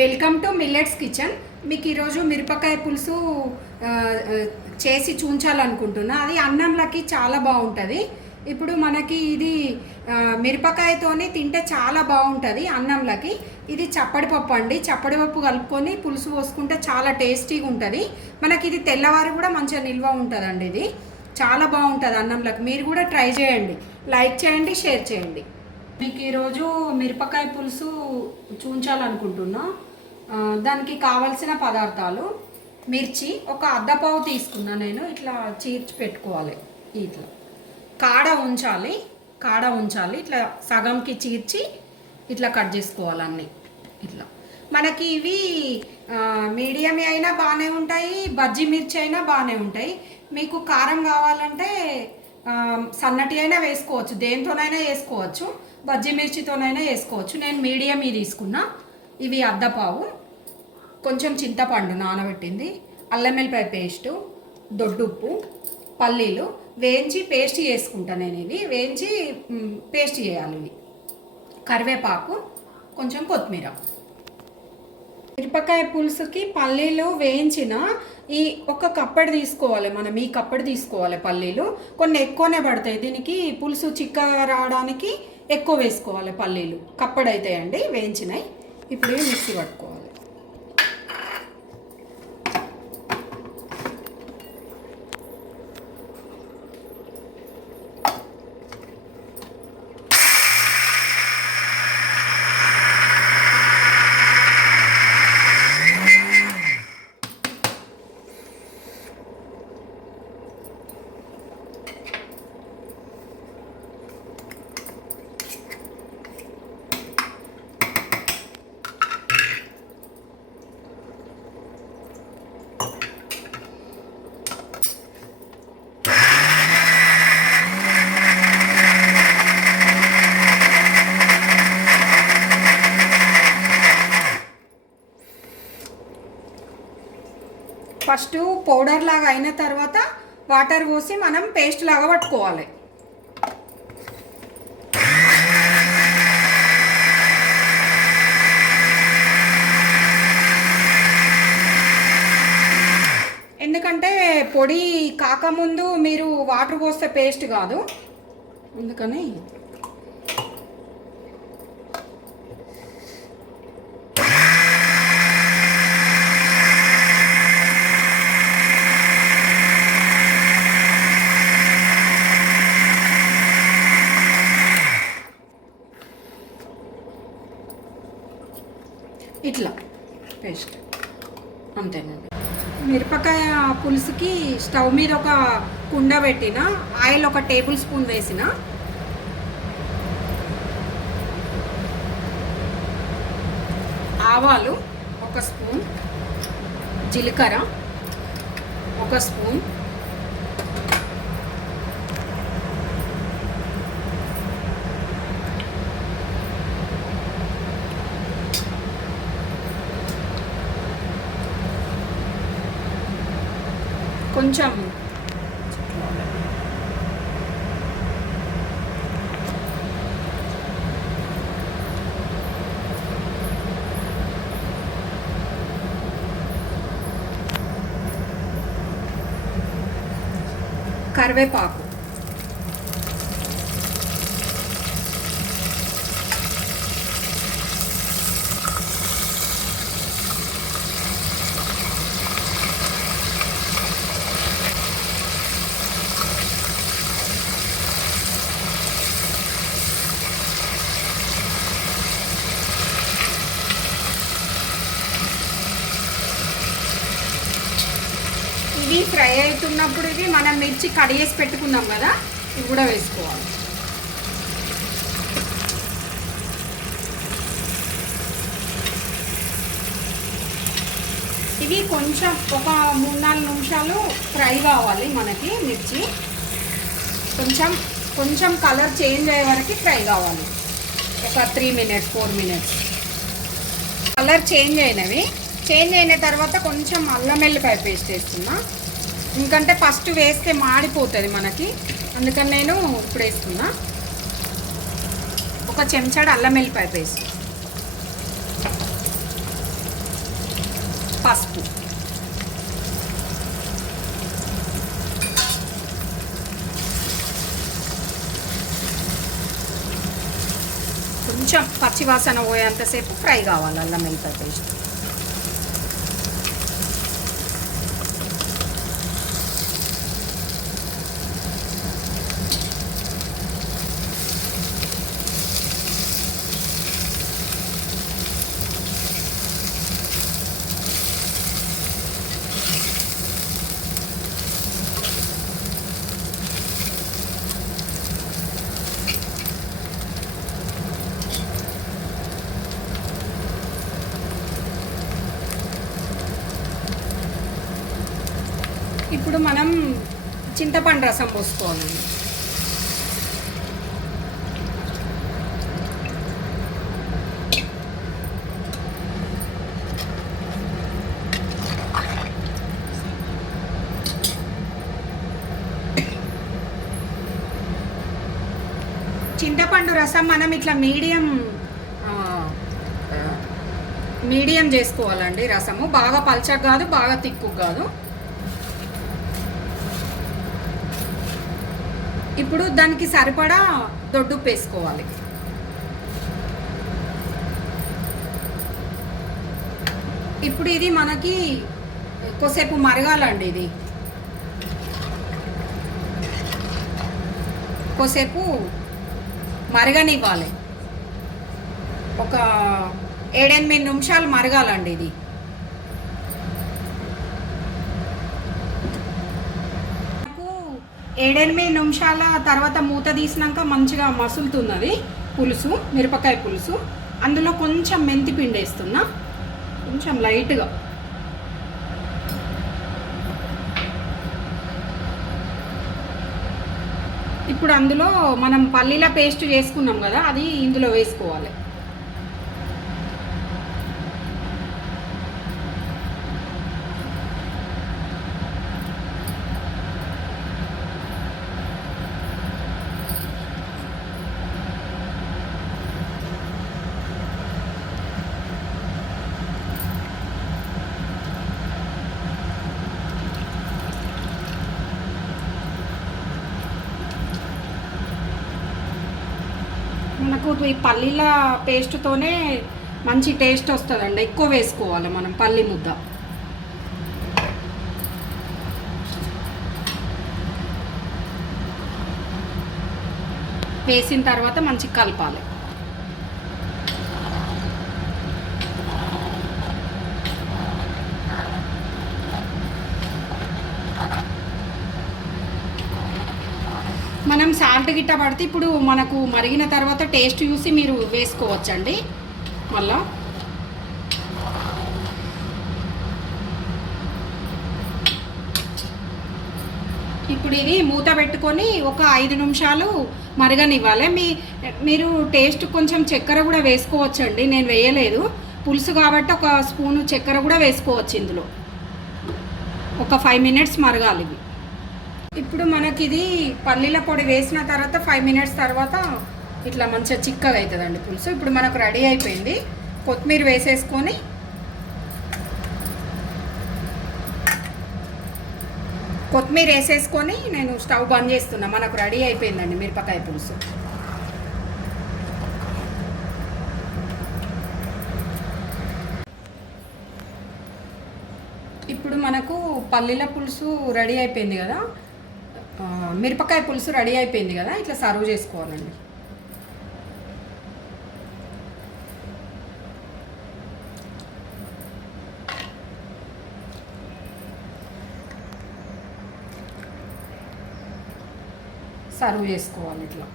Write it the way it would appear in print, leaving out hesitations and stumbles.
Welcome to millets kitchen. మీకు ఈరోజు మిరపకాయ పులుసు చేసి చూంచాలనుకుంటున్నా. అది అన్నంలోకి చాలా బాగుంటుంది. ఇప్పుడు మనకి ఇది మిరపకాయతోని తింటే చాలా బాగుంటుంది అన్నంలోకి. ఇది చప్పడిపప్పు అండి. చప్పడిపప్పు కలుపుకొని పులుసు పోసుకుంటే చాలా టేస్టీగా ఉంటుంది. మనకి ఇది తెల్లవారు కూడా మంచిగా నిల్వ ఉంటుందండి. ఇది చాలా బాగుంటుంది అన్నంలోకి. మీరు కూడా ట్రై చేయండి, లైక్ చేయండి, షేర్ చేయండి. మీకు ఈరోజు మిరపకాయ పులుసు చూంచాలనుకుంటున్నా. దానికి కావలసిన పదార్థాలు: మిర్చి ఒక అద్దపావు తీసుకున్నా నేను. ఇట్లా చీర్చి పెట్టుకోవాలి. ఇట్లా కాడ ఉంచాలి. ఇట్లా సగంకి చీర్చి ఇట్లా కట్ చేసుకోవాలి అన్నీ. ఇట్లా మనకి ఇవి మీడియం అయినా బాగానే ఉంటాయి, బజ్జీ మిర్చి అయినా బాగానే ఉంటాయి. మీకు కారం కావాలంటే సన్నటి అయినా వేసుకోవచ్చు, దేనితోనైనా వేసుకోవచ్చు, బజ్జీ మిర్చితోనైనా వేసుకోవచ్చు. నేను మీడియం తీసుకున్నా. ఇవి అద్దపావు, కొంచెం చింతపండు నానబెట్టింది, అల్లం వెల్లిపాయ పేస్టు, దొడ్డుప్పు, పల్లీలు వేయించి పేస్ట్ చేసుకుంటా నేను. ఇది వేయించి పేస్ట్ చేయాలి. ఇవి కరివేపాకు, కొంచెం కొత్తిమీర. మిరపకాయ పులుసుకి పల్లీలు వేయించిన ఈ ఒక కప్పడి తీసుకోవాలి. మనం ఈ కప్పడి తీసుకోవాలి. పల్లీలు కొన్ని ఎక్కువనే పడతాయి, దీనికి పులుసు చిక్కగా రావడానికి ఎక్కువ వేసుకోవాలి. పల్లీలు కప్పడి అవుతాయండి వేయించినాయి. ఇప్పుడు మిక్సీ పట్టుకోవాలి. ఫస్ట్ పౌడర్ లాగా అయిన తర్వాత వాటర్ పోసి మనం పేస్ట్ లాగా పట్టుకోవాలి. ఎందుకంటే పొడి కాకముందు మీరు వాటర్ పోస్తే పేస్ట్ కాదు, అందుకని ఇట్లా పేస్ట్ అంతేనండి. మిరపకాయ పులుసుకి స్టవ్ మీద ఒక కుండ పెట్టిన, ఆయిల్ ఒక టేబుల్ స్పూన్ వేసిన, ఆవాలు ఒక స్పూన్, జీలకర్ర ఒక స్పూన్, కొంచెం కరివేపాకు, ఇవి ఫ్రై అవుతున్నప్పుడు ఇది మనం మిర్చి కడిగేసి పెట్టుకున్నాం కదా, ఇవి కూడా వేసుకోవాలి. ఇవి కొంచెం ఒక 3-4 నిమిషాలు ఫ్రై కావాలి మనకి. మిర్చి కొంచెం కలర్ చేంజ్ అయ్యే వరకు ఫ్రై కావాలి. ఒక 3 మినిట్స్ 4 మినిట్స్ కలర్ చేంజ్ అయిన తర్వాత కొంచెం అల్లం వెల్లిపాయ పేస్ట్ వేస్తున్నా. ఎందుకంటే ఫస్ట్ వేస్తే మాడిపోతుంది మనకి, అందుకని నేను ఇప్పుడు వేస్తున్నా. ఒక చెంచాడు అల్లం వెల్లిపాయ పేస్ట్, పసుపు, కొంచెం పచ్చివాసన పోయేంతసేపు ఫ్రై కావాలి అల్లం వెల్లిపాయ పేస్ట్. ఇప్పుడు మనం చింతపండు రసం పోసుకోవాలండి. చింతపండు రసం మనం ఇట్లా మీడియం చేసుకోవాలండి. రసము బాగా పల్చగా కాదు, బాగా తిక్కు కాదు. ఇప్పుడు దానికి సరిపడా దొడ్డుప్పు వేసుకోవాలి. ఇప్పుడు ఇది మనకి కొద్దిసేపు మరగాలండి. ఇది కొద్దిసేపు మరగనివ్వాలి. ఒక 7-8 నిమిషాలు మరగాలండి. ఇది 7-8 నిమిషాల తర్వాత మూత తీసినాక మంచిగా మసులుతున్నది పులుసు, మిరపకాయ పులుసు. అందులో కొంచెం మెంతి పిండి వేస్తున్నా, కొంచెం లైట్గా. ఇప్పుడు అందులో మనం పల్లీల పేస్ట్ చేసుకున్నాం కదా, అది ఇందులో వేసుకోవాలి. మనకు ఈ పల్లీల పేస్ట్తోనే మంచి టేస్ట్ వస్తుందండి. ఎక్కువ వేసుకోవాలి మనం పల్లి ముద్ద. వేసిన తర్వాత మంచి కలపాలి. మనం సాల్ట్ గిట్ట పడితే ఇప్పుడు మనకు మరిగిన తర్వాత టేస్ట్ చూసి మీరు వేసుకోవచ్చండి. మళ్ళా ఇప్పుడు ఇది మూత పెట్టుకొని ఒక 5 నిమిషాలు మరగనివ్వాలి. మీరు టేస్ట్ కొంచెం చక్కెర కూడా వేసుకోవచ్చండి. నేను వేయలేదు, పులుసు కాబట్టి ఒక స్పూను చక్కెర కూడా వేసుకోవచ్చు. ఇందులో ఒక 5 మినిట్స్ మరగాలి ఇవి. ఇప్పుడు మనకి ఇది పల్లీల పొడి వేసిన తర్వాత 5 మినిట్స్ తర్వాత ఇట్లా మంచిగా చిక్కగా అవుతుందండి పులుసు. ఇప్పుడు మనకు రెడీ అయిపోయింది. కొత్తిమీర వేసేసుకొని నేను స్టవ్ బంద్ చేస్తున్నా. మనకు రెడీ అయిపోయిందండి మిరపకాయ పులుసు. ఇప్పుడు మనకు పల్లీల పులుసు రెడీ అయిపోయింది కదా, మిరపకాయ పులుసు రెడీ అయిపోయింది కదా, ఇట్లా సర్వ్ చేసుకోవాలండి. సర్వ్ చేసుకోవాలి ఇట్లా.